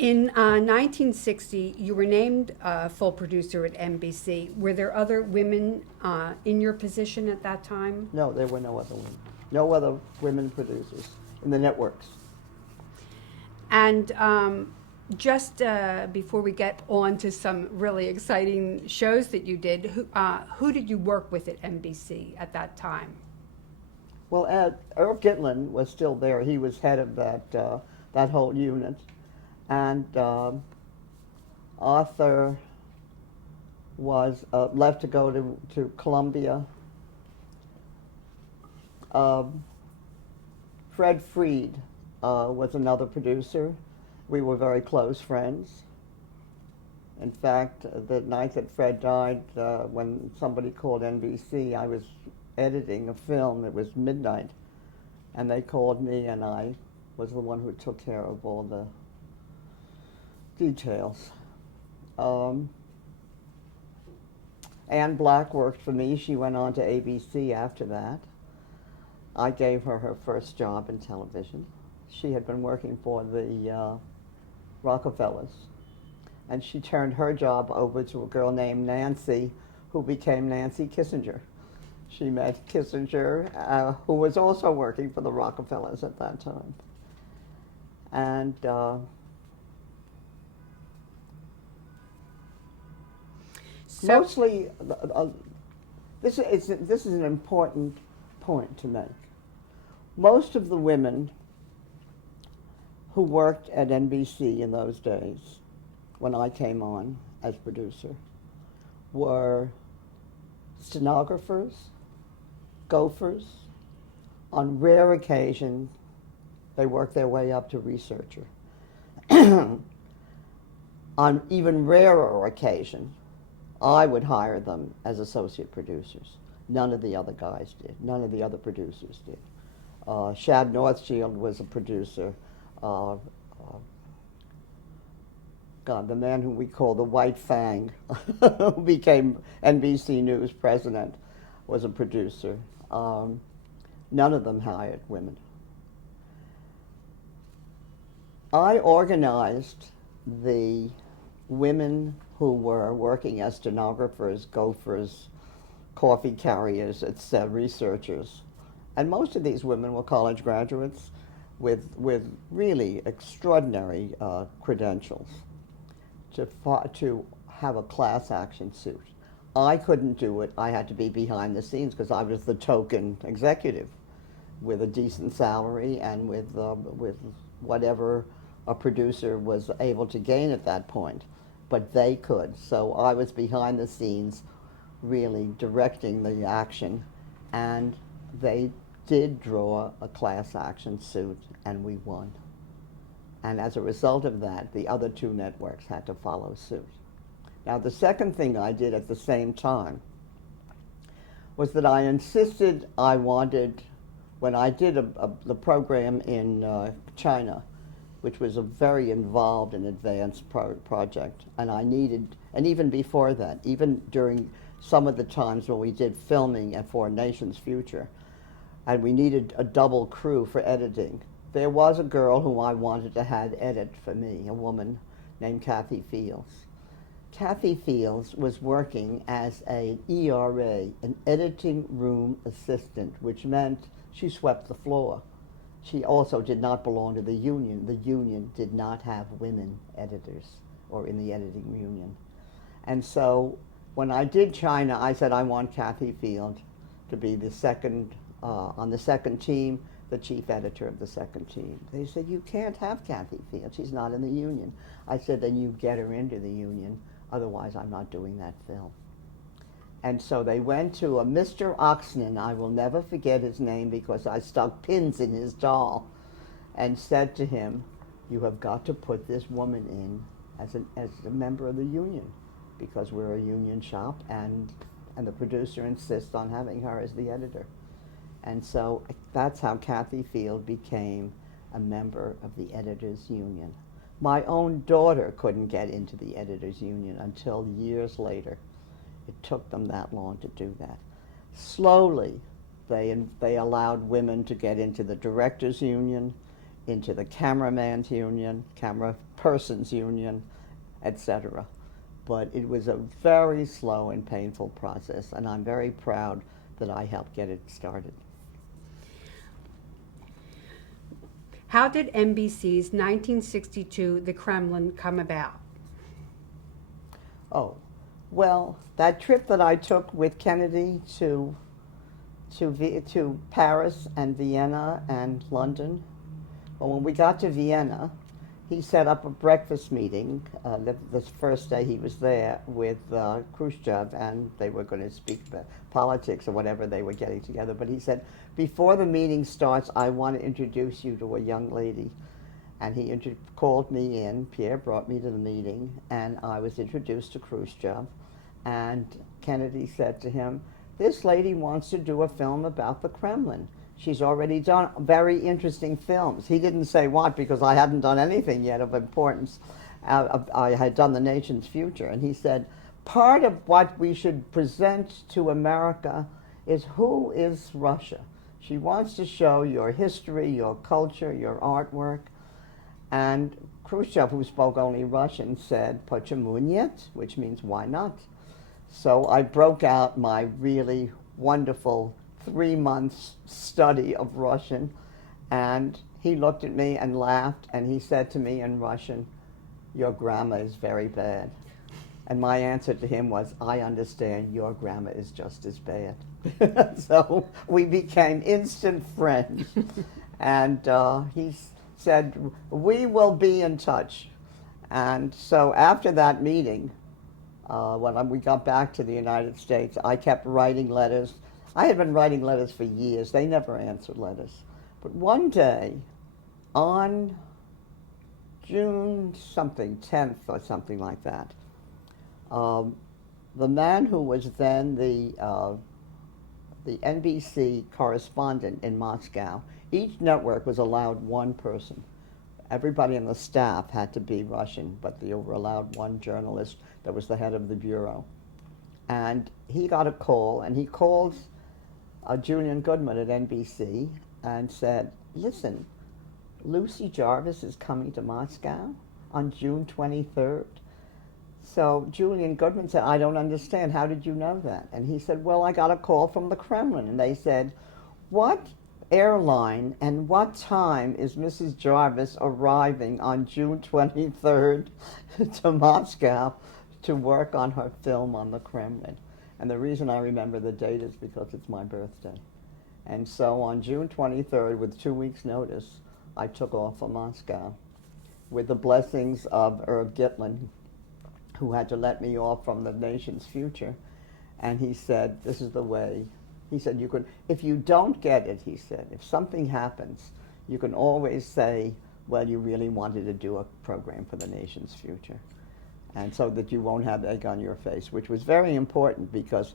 In 1960, you were named full producer at NBC. Were there other women in your position at that time? No, there were no other women. No other women producers in the networks. And just before we get on to some really exciting shows that you did, who did you work with at NBC at that time? Well, Irv Gitlin was still there. He was head of that whole unit. And Arthur was left to go to Columbia. Fred Freed was another producer. We were very close friends. In fact, the night that Fred died, when somebody called NBC, I was editing a film. It was midnight, and they called me, and I was the one who took care of all the details. Ann Black worked for me. She went on to ABC after that. I gave her her first job in television. She had been working for the Rockefellers, and she turned her job over to a girl named Nancy, who became Nancy Kissinger. She met Kissinger, who was also working for the Rockefellers at that time. And mostly, this is an important point to make. Most of the women who worked at NBC in those days, when I came on as producer, were stenographers, gophers. On rare occasion, they worked their way up to researcher. On even rarer occasion, I would hire them as associate producers. None of the other guys did. None of the other producers did. Shad Northshield was a producer. God, the man whom we call the White Fang, who became NBC News president, was a producer. None of them hired women. I organized the women who were working as stenographers, gophers, coffee carriers, etc., researchers. And most of these women were college graduates with really extraordinary credentials to have a class action suit. I couldn't do it. I had to be behind the scenes because I was the token executive with a decent salary and with whatever a producer was able to gain at that point. But they could. So I was behind the scenes really directing the action, and they did draw a class action suit, and we won. And as a result of that, the other two networks had to follow suit. Now, the second thing I did at the same time was that I insisted I wanted, when I did the program in China, which was a very involved and advanced project, and I needed, and even before that, even during some of the times when we did filming for Nation's Future, and we needed a double crew for editing, there was a girl who I wanted to have edit for me, a woman named Kathy Fields. Kathy Fields was working as an ERA, an editing room assistant, which meant she swept the floor. She also did not belong to the union. The union did not have women editors or in the editing union. And so when I did China, I said I want Kathy Field to be the second, on the second team, the chief editor of the second team. They said, you can't have Kathy Field. She's not in the union. I said, then you get her into the union. Otherwise, I'm not doing that film. And so they went to a Mr. Oxman, I will never forget his name because I stuck pins in his doll, and said to him, you have got to put this woman in as a member of the union because we're a union shop, and the producer insists on having her as the editor. And so that's how Kathy Field became a member of the editors union. My own daughter couldn't get into the editors union until years later. It took them that long to do that. Slowly, they allowed women to get into the directors union. into the cameraman's union, camera person's union, etc. But it was a very slow and painful process, and I'm very proud that I helped get it started. How did NBC's 1962 The Kremlin come about? Oh, well, that trip that I took with Kennedy to Paris and Vienna and London, well, when we got to Vienna, he set up a breakfast meeting the first day he was there with Khrushchev, and they were going to speak about politics or whatever they were getting together. But he said, before the meeting starts, I want to introduce you to a young lady. And he called me in. Pierre brought me to the meeting, and I was introduced to Khrushchev. And Kennedy said to him, this lady wants to do a film about the Kremlin. She's already done very interesting films. He didn't say what, because I hadn't done anything yet of importance. I had done The Nation's Future. And he said, part of what we should present to America is who is Russia. She wants to show your history, your culture, your artwork. And Khrushchev, who spoke only Russian, said, "Почему нет?" which means why not? So I broke out my really wonderful 3 months study of Russian, and he looked at me and laughed, and he said to me in Russian, your grammar is very bad. And my answer to him was, I understand, your grammar is just as bad. So we became instant friends. And he said, we will be in touch. And so after that meeting, when we got back to the United States, I kept writing letters. I had been writing letters for years. They never answered letters. But one day, on June something, 10th or something like that, the man who was then the NBC correspondent in Moscow, each network was allowed one person. Everybody on the staff had to be Russian, but they were allowed one journalist that was the head of the bureau. And he got a call, and he called Julian Goodman at NBC and said, listen, Lucy Jarvis is coming to Moscow on June 23rd. So Julian Goodman said, I don't understand. How did you know that? And he said, well, I got a call from the Kremlin, and they said, what airline and what time is Mrs. Jarvis arriving on June 23rd to Moscow to work on her film on the Kremlin? And the reason I remember the date is because it's my birthday. And so on June 23rd, with 2 weeks' notice, I took off for Moscow with the blessings of Irv Gitlin, who had to let me off from The Nation's Future. And he said, this is the way. He said, you could, if you don't get it, he said, if something happens, you can always say, well, you really wanted to do a program for The Nation's Future. And so that you won't have egg on your face, which was very important because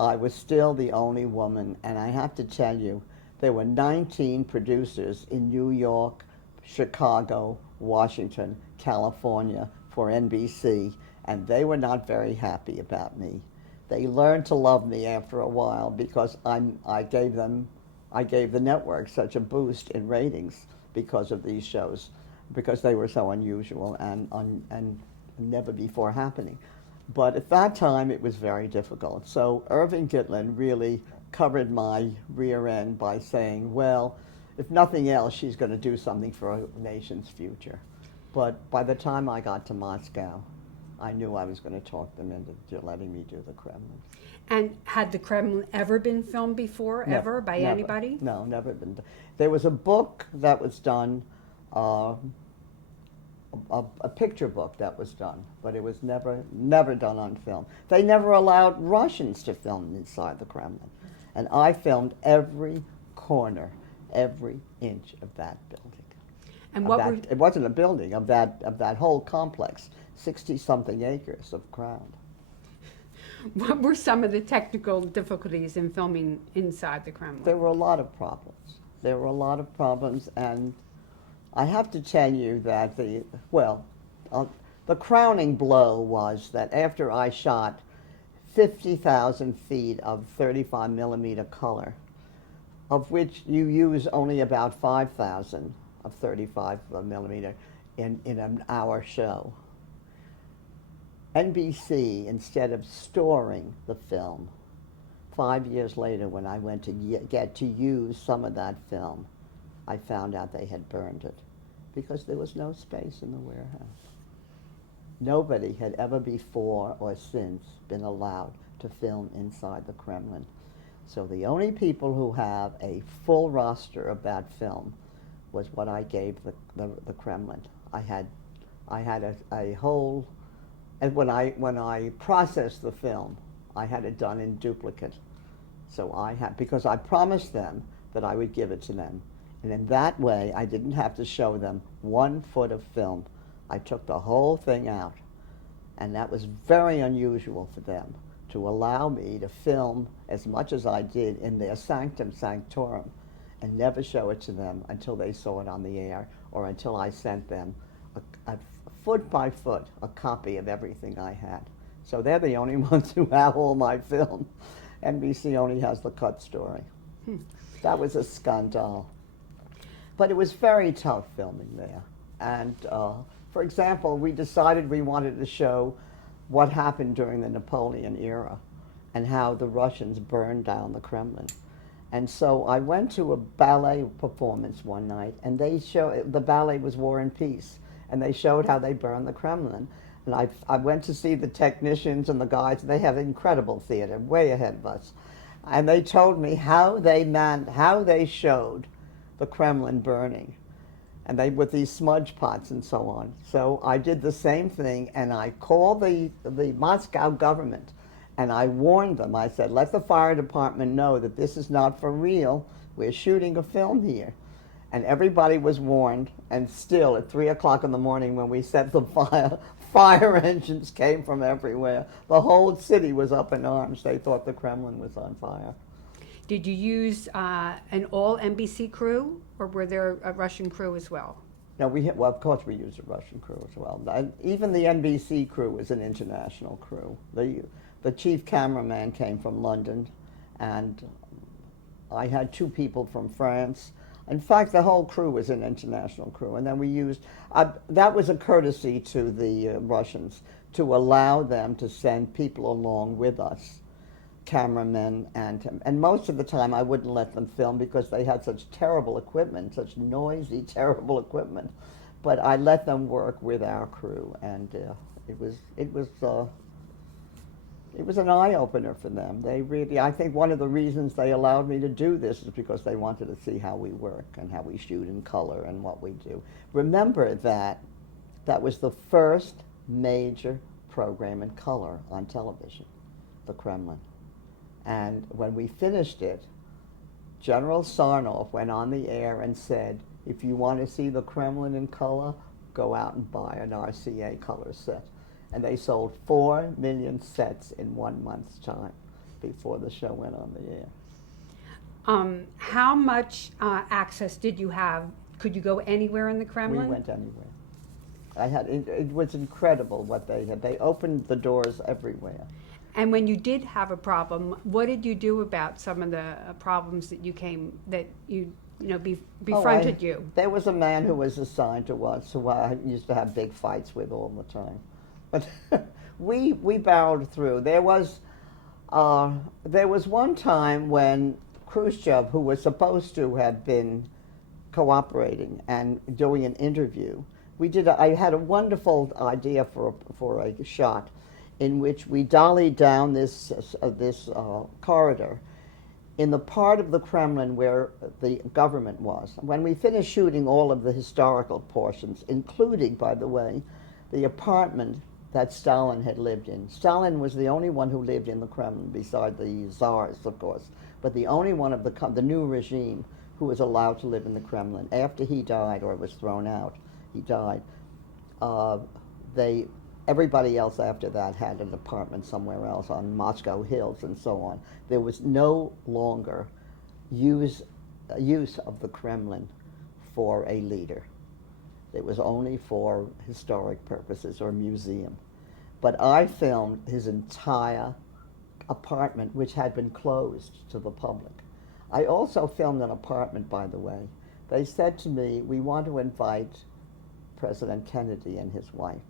I was still the only woman. And I have to tell you, there were 19 producers in New York, Chicago, Washington, California for NBC, and they were not very happy about me. They learned to love me after a while because I gave the network such a boost in ratings because of these shows, because they were so unusual and never before happening. But at that time, it was very difficult. So Irving Gitlin really covered my rear end by saying, well, if nothing else, she's going to do something for a nation's future. But by the time I got to Moscow, I knew I was going to talk them into letting me do the Kremlin. And had the Kremlin ever been filmed before, ever, by never. anybody? No, never been. There was a book that was done, a picture book that was done, but it was never done on film. They never allowed Russians to film inside the Kremlin. And I filmed every corner, every inch of that building. And It wasn't a building, of that whole complex, 60-something acres of ground. What were some of the technical difficulties in filming inside the Kremlin? There were a lot of problems. There were a lot of problems, and I have to tell you that the crowning blow was that after I shot 50,000 feet of 35 millimeter color, of which you use only about 5,000 of 35 millimeter in an hour show. NBC, instead of storing the film, 5 years later when I went to get to use some of that film, I found out they had burned it because there was no space in the warehouse. Nobody had ever before or since been allowed to film inside the Kremlin. So the only people who have a full roster of that film was what I gave the Kremlin. I had a whole, and when I processed the film, I had it done in duplicate. So because I promised them that I would give it to them. And in that way, I didn't have to show them 1 foot of film. I took the whole thing out. And that was very unusual for them, to allow me to film as much as I did in their sanctum sanctorum and never show it to them until they saw it on the air or until I sent them a foot by foot a copy of everything I had. So they're the only ones who have all my film. NBC only has the cut story. That was a scandal. But it was very tough filming there. And for example, we decided we wanted to show what happened during the Napoleon era and how the Russians burned down the Kremlin. And so I went to a ballet performance one night, and the ballet was War and Peace, and they showed how they burned the Kremlin. And I went to see the technicians and the guys, and they have incredible theater, way ahead of us. And they told me how they showed the Kremlin burning, and with these smudge pots and so on. So I did the same thing, and I called the Moscow government, and I warned them. I said, let the fire department know that this is not for real. We're shooting a film here. And everybody was warned, and still at 3 o'clock in the morning when we set the fire engines came from everywhere. The whole city was up in arms. They thought the Kremlin was on fire. Did you use an all NBC crew, or were there a Russian crew as well? No, well, of course we used a Russian crew as well. Even the NBC crew was an international crew. The chief cameraman came from London, and I had 2 people from France. In fact, the whole crew was an international crew. And then we used, that was a courtesy to the Russians, to allow them to send people along with us, cameramen, and most of the time I wouldn't let them film because they had such terrible equipment, such noisy, terrible equipment. But I let them work with our crew, and it was an eye-opener for them. They really, I think one of the reasons they allowed me to do this is because they wanted to see how we work and how we shoot in color and what we do. Remember that was the first major program in color on television, the Kremlin. And when we finished it, General Sarnoff went on the air and said, if you want to see the Kremlin in color, go out and buy an RCA color set. And they sold 4 million sets in 1 month's time before the show went on the air. How much access did you have? Could you go anywhere in the Kremlin? We went anywhere. It was incredible what they had. They opened the doors everywhere. And when you did have a problem, what did you do about some of the problems that befronted you? There was a man who was assigned to us who I used to have big fights with all the time. But we barreled through. There was one time when Khrushchev, who was supposed to have been cooperating and doing an interview, I had a wonderful idea for a shot in which we dollied down this corridor in the part of the Kremlin where the government was. When we finished shooting all of the historical portions, including, by the way, the apartment that Stalin had lived in. Stalin was the only one who lived in the Kremlin, beside the Tsars, of course, but the only one of the new regime who was allowed to live in the Kremlin. After he died, or was thrown out, he died, everybody else after that had an apartment somewhere else on Moscow Hills and so on. There was no longer use of the Kremlin for a leader. It was only for historic purposes or museum. But I filmed his entire apartment, which had been closed to the public. I also filmed an apartment, by the way, They said to me, we want to invite President Kennedy and his wife.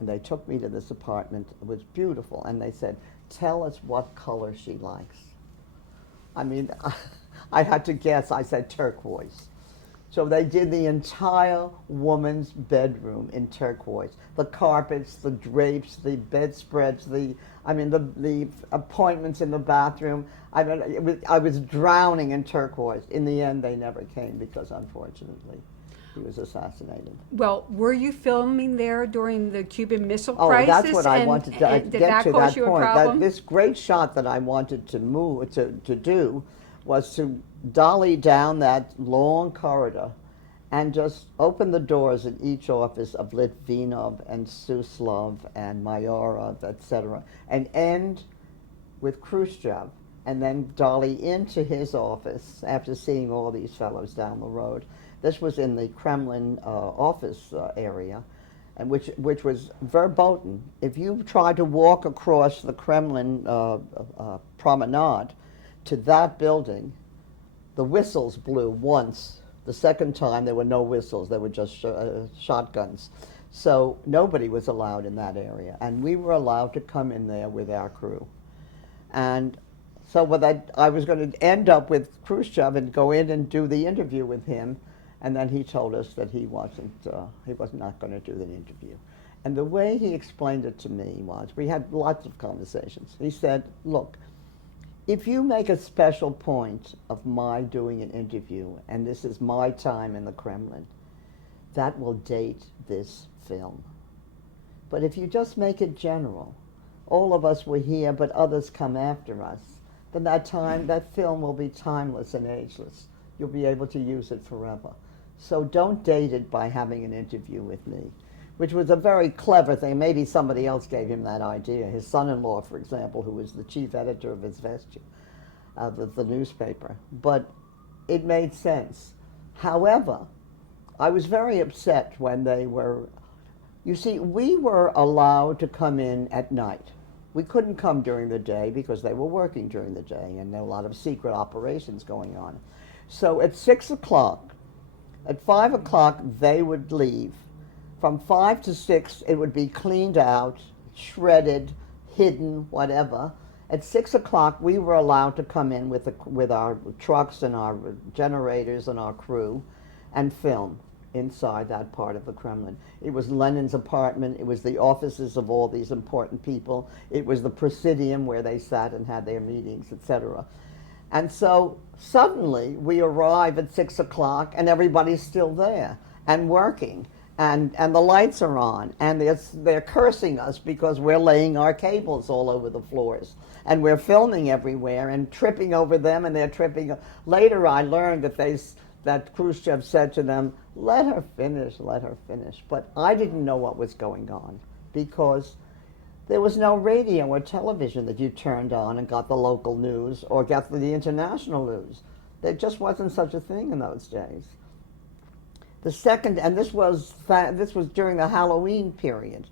And they took me to this apartment. It was beautiful. And they said, tell us what color she likes. I mean, I had to guess. I said turquoise. So they did the entire woman's bedroom in turquoise. The carpets, the drapes, the bedspreads, the appointments in the bathroom. I was drowning in turquoise. In the end, they never came because, unfortunately, he was assassinated. Well, were you filming there during the Cuban Missile Oh, Crisis? that's what I wanted to did get that to cause that you a point. problem? This great shot that I wanted to do was to dolly down that long corridor and just open the doors in each office of Litvinov and Suslov and Mayorov, etc., and end with Khrushchev, and then dolly into his office after seeing all these fellows down the road. This was in the Kremlin office area, and which was verboten. If you tried to walk across the Kremlin promenade to that building, the whistles blew once. The second time, there were no whistles. There were just shotguns. So nobody was allowed in that area. And we were allowed to come in there with our crew. And so I was going to end up with Khrushchev and go in and do the interview with him. And then he told us that he was not going to do the interview. And the way he explained it to me was, we had lots of conversations. He said, look, if you make a special point of my doing an interview, and this is my time in the Kremlin, that will date this film. But if you just make it general, all of us were here, but others come after us, then that film will be timeless and ageless. You'll be able to use it forever. So don't date it by having an interview with me, which was a very clever thing. Maybe somebody else gave him that idea. His son-in-law, for example, who was the chief editor of Izvestia, of the newspaper. But it made sense. However, I was very upset when they were... You see, we were allowed to come in at night. We couldn't come during the day because they were working during the day, and there were a lot of secret operations going on. So at 6 o'clock, at 5 o'clock, they would leave. From 5 to 6, it would be cleaned out, shredded, hidden, whatever. At 6 o'clock, we were allowed to come in with our trucks and our generators and our crew and film inside that part of the Kremlin. It was Lenin's apartment. It was the offices of all these important people. It was the Presidium where they sat and had their meetings, etc. And so suddenly we arrive at 6 o'clock and everybody's still there and working. And the lights are on, and they're cursing us because we're laying our cables all over the floors, and we're filming everywhere and tripping over them, and they're tripping. Later, I learned that Khrushchev said to them, "Let her finish, let her finish." But I didn't know what was going on because there was no radio or television that you turned on and got the local news or got the international news. There just wasn't such a thing in those days. The second, and this was during the Halloween period.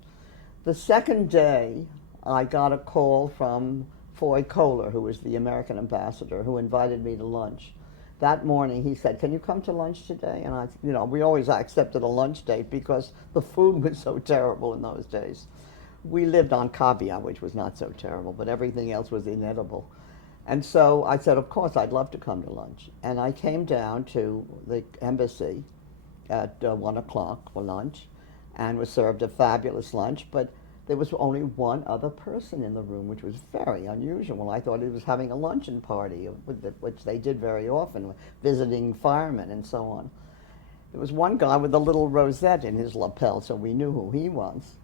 The second day, I got a call from Foy Kohler, who was the American ambassador, who invited me to lunch. That morning, he said, "Can you come to lunch today?" And we always accepted a lunch date because the food was so terrible in those days. We lived on caviar, which was not so terrible, but everything else was inedible. And so I said, of course, I'd love to come to lunch. And I came down to the embassy at 1 o'clock for lunch and was served a fabulous lunch, but there was only one other person in the room, which was very unusual. I thought he was having a luncheon party, which they did very often, visiting firemen and so on. There was one guy with a little rosette in his lapel, so we knew who he was,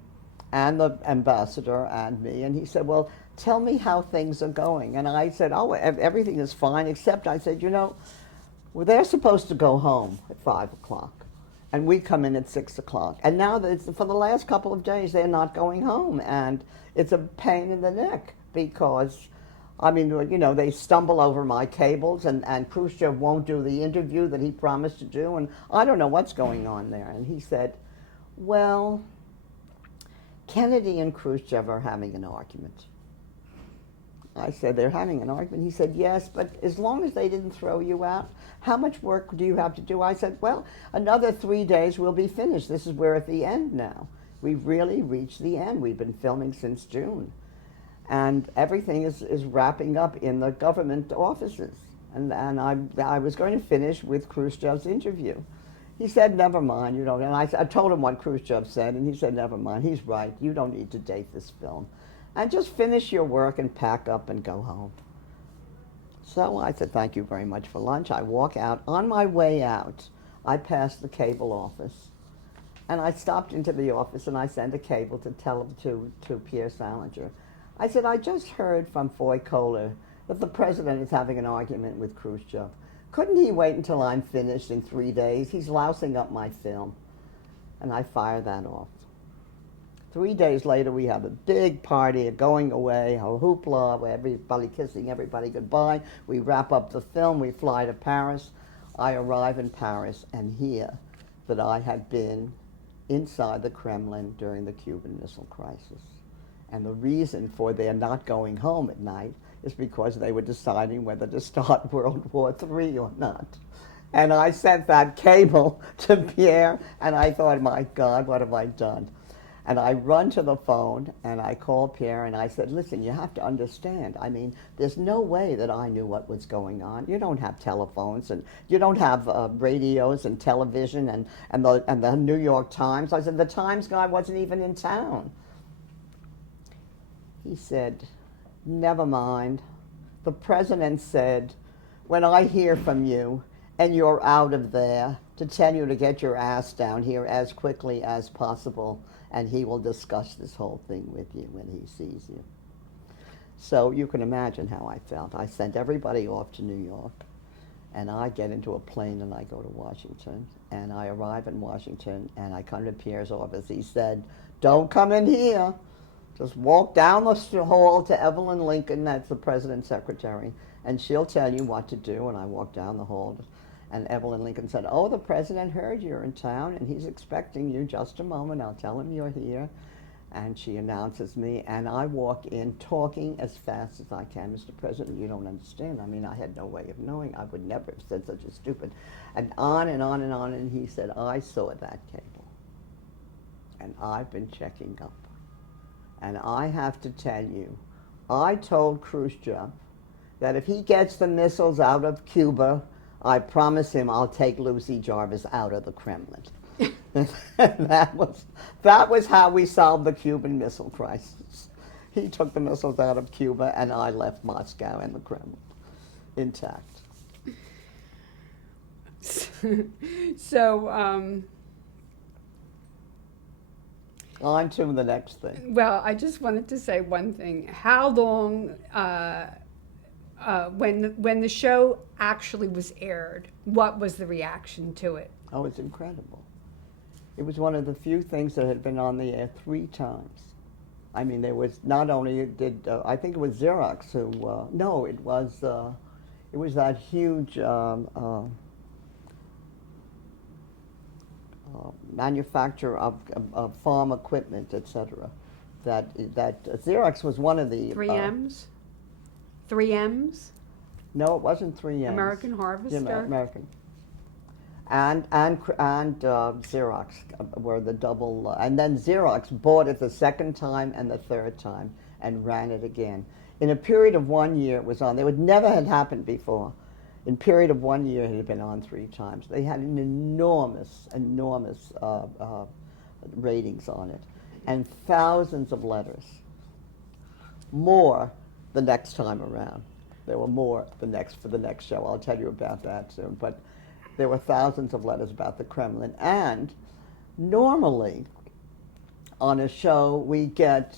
and the ambassador and me, and he said, "Well, tell me how things are going." And I said, "Oh, everything is fine," except I said, well, they're supposed to go home at 5 o'clock. And we come in at 6 o'clock. And now, for the last couple of days, they're not going home. And it's a pain in the neck because, they stumble over my cables and Khrushchev won't do the interview that he promised to do. And I don't know what's going on there. And he said, well, Kennedy and Khrushchev are having an argument. I said, they're having an argument. He said, yes, but as long as they didn't throw you out, how much work do you have to do? I said, well, another 3 days we'll be finished. We're at the end now. We've really reached the end. We've been filming since June. And everything is wrapping up in the government offices. And I was going to finish with Khrushchev's interview. He said, never mind, you don't. And I told him what Khrushchev said, and he said, never mind, he's right. You don't need to date this film. And just finish your work and pack up and go home. So I said, thank you very much for lunch. I walk out. On my way out, I passed the cable office. And I stopped into the office and I sent a cable to Pierre Salinger. I said, I just heard from Foy Kohler that the president is having an argument with Khrushchev. Couldn't he wait until I'm finished in 3 days? He's lousing up my film. And I fire that off. 3 days later, we have a big party, a going away, a hoopla, everybody kissing everybody goodbye. We wrap up the film, we fly to Paris. I arrive in Paris and hear that I had been inside the Kremlin during the Cuban Missile Crisis. And the reason for their not going home at night is because they were deciding whether to start World War III or not. And I sent that cable to Pierre, and I thought, my God, what have I done? And I run to the phone, and I call Pierre, and I said, listen, you have to understand. I mean, there's no way that I knew what was going on. You don't have telephones, and you don't have radios and television and the New York Times. I said, the Times guy wasn't even in town. He said, never mind. The president said, when I hear from you and you're out of there, to tell you to get your ass down here as quickly as possible, and he will discuss this whole thing with you when he sees you. So you can imagine how I felt. I sent everybody off to New York, and I get into a plane and I go to Washington, and I arrive in Washington, and I come to Pierre's office. He said, don't come in here. Just walk down the hall to Evelyn Lincoln, that's the president's secretary, and she'll tell you what to do. And I walk down the hall, and Evelyn Lincoln said, oh, the president heard you're in town, and he's expecting you. Just a moment, I'll tell him you're here. And she announces me, and I walk in talking as fast as I can. Mr. President, you don't understand. I mean, I had no way of knowing. I would never have said such a stupid, and on and on and on. And he said, I saw that cable, and I've been checking up. And I have to tell you, I told Khrushchev that if he gets the missiles out of Cuba, I promise him I'll take Lucy Jarvis out of the Kremlin. that was how we solved the Cuban Missile Crisis. He took the missiles out of Cuba, and I left Moscow and the Kremlin intact. So, on to the next thing. well, I just wanted to say one thing. How long, when the show actually was aired, what was the reaction to it? Oh, it's incredible. It was one of the few things that had been on the air 3 times. I mean, there was not only did I think it was Xerox who no, it was that huge manufacturer of farm equipment, etc. That Xerox was one of the 3Ms? 3Ms? No, it wasn't 3Ms. American Harvester? Yeah, American. And Xerox were the double, and then Xerox bought it the second time and the third time and ran it again. In a period of 1 year, it was on. It would never had happened before. In a period of 1 year, it had been on 3 times. They had an enormous ratings on it, and thousands of letters. More the next time around. There were more for the next show. I'll tell you about that soon. But there were thousands of letters about the Kremlin. And normally on a show, we get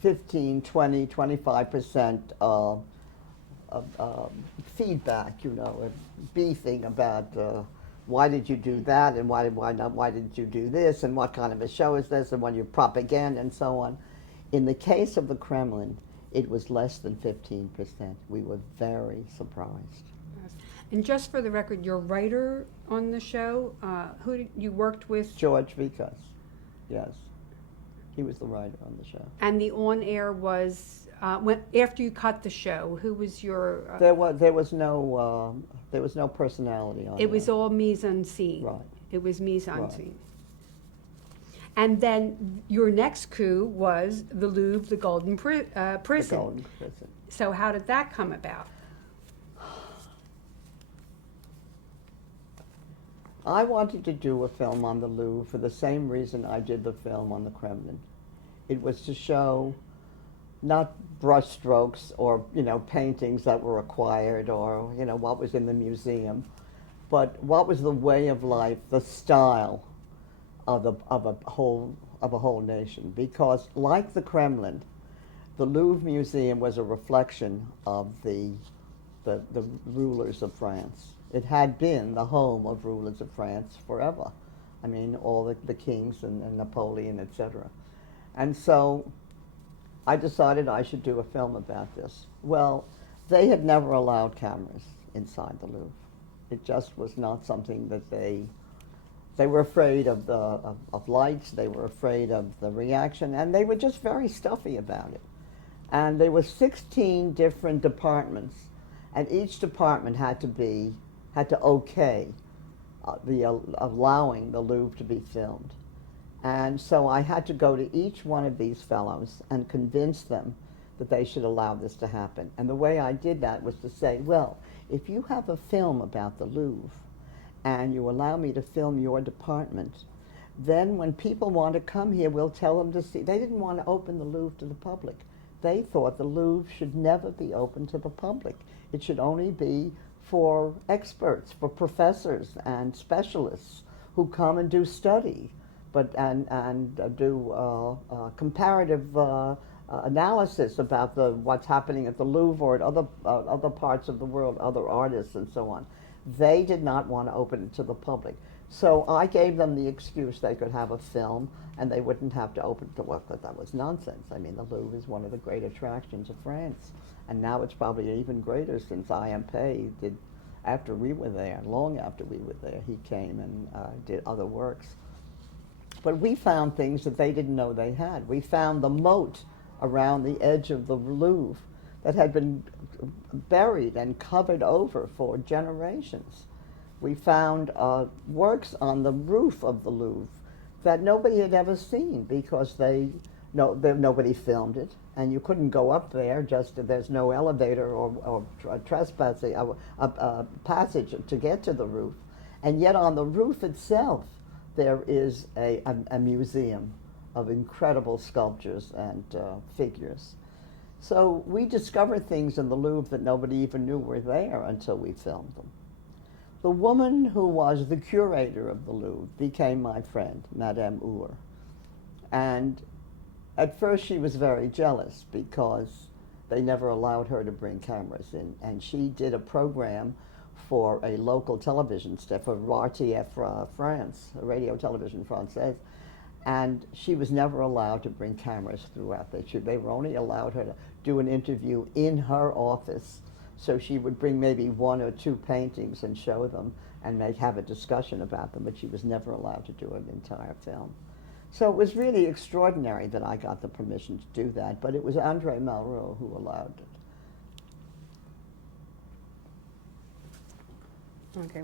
15, 20, 25% of feedback, beefing about why did you do that, and why didn't you do this, and what kind of a show is this, and when you propaganda and so on. In the case of the Kremlin, it was less than 15%. We were very surprised. And just for the record, your writer on the show, who did you worked with? George Vikas, yes. He was the writer on the show. And the on-air was after you cut the show, who was your? There was no personality on It was there. all mise en scene. Right. It was mise en Right. scene. And then your next coup was the Louvre, the Golden The Prison. Golden Prison. So how did that come about? I wanted to do a film on the Louvre for the same reason I did the film on the Kremlin. It was to show not brushstrokes or, paintings that were acquired or, what was in the museum, but what was the way of life, the style of a whole nation. Because like the Kremlin, the Louvre Museum was a reflection of the rulers of France. It had been the home of rulers of France forever. I mean, all the kings and Napoleon, etc. And so I decided I should do a film about this. Well, they had never allowed cameras inside the Louvre. It just was not something that they were afraid of of lights, they were afraid of the reaction, and they were just very stuffy about it. And there were 16 different departments, and each department had to okay allowing the Louvre to be filmed. And so I had to go to each one of these fellows and convince them that they should allow this to happen. And the way I did that was to say, well, if you have a film about the Louvre and you allow me to film your department, then when people want to come here, we'll tell them to see. They didn't want to open the Louvre to the public. They thought the Louvre should never be open to the public. It should only be for experts, for professors and specialists who come and do study, and do comparative analysis about what's happening at the Louvre or at other parts of the world, other artists and so on. They did not want to open it to the public. So I gave them the excuse they could have a film and they wouldn't have to open it to work, but that was nonsense. I mean, the Louvre is one of the great attractions of France. And now it's probably even greater since I.M. did, after we were there, long after we were there, he came and did other works. But we found things that they didn't know they had. We found the moat around the edge of the Louvre that had been buried and covered over for generations. We found works on the roof of the Louvre that nobody had ever seen because nobody filmed it, and you couldn't go up there. There's no elevator or trespassing, passage to get to the roof, and yet on the roof itself there is a museum of incredible sculptures and figures. So we discovered things in the Louvre that nobody even knew were there until we filmed them. The woman who was the curator of the Louvre became my friend, Madame Ur. And at first she was very jealous because they never allowed her to bring cameras in. And she did a program for a local television staff, for RTF France, Radio Television Française. And she was never allowed to bring cameras throughout the shoot. They were only allowed her to do an interview in her office. So she would bring maybe one or two paintings and show them and have a discussion about them, but she was never allowed to do an entire film. So it was really extraordinary that I got the permission to do that, but it was Andre Malraux who allowed it. Okay.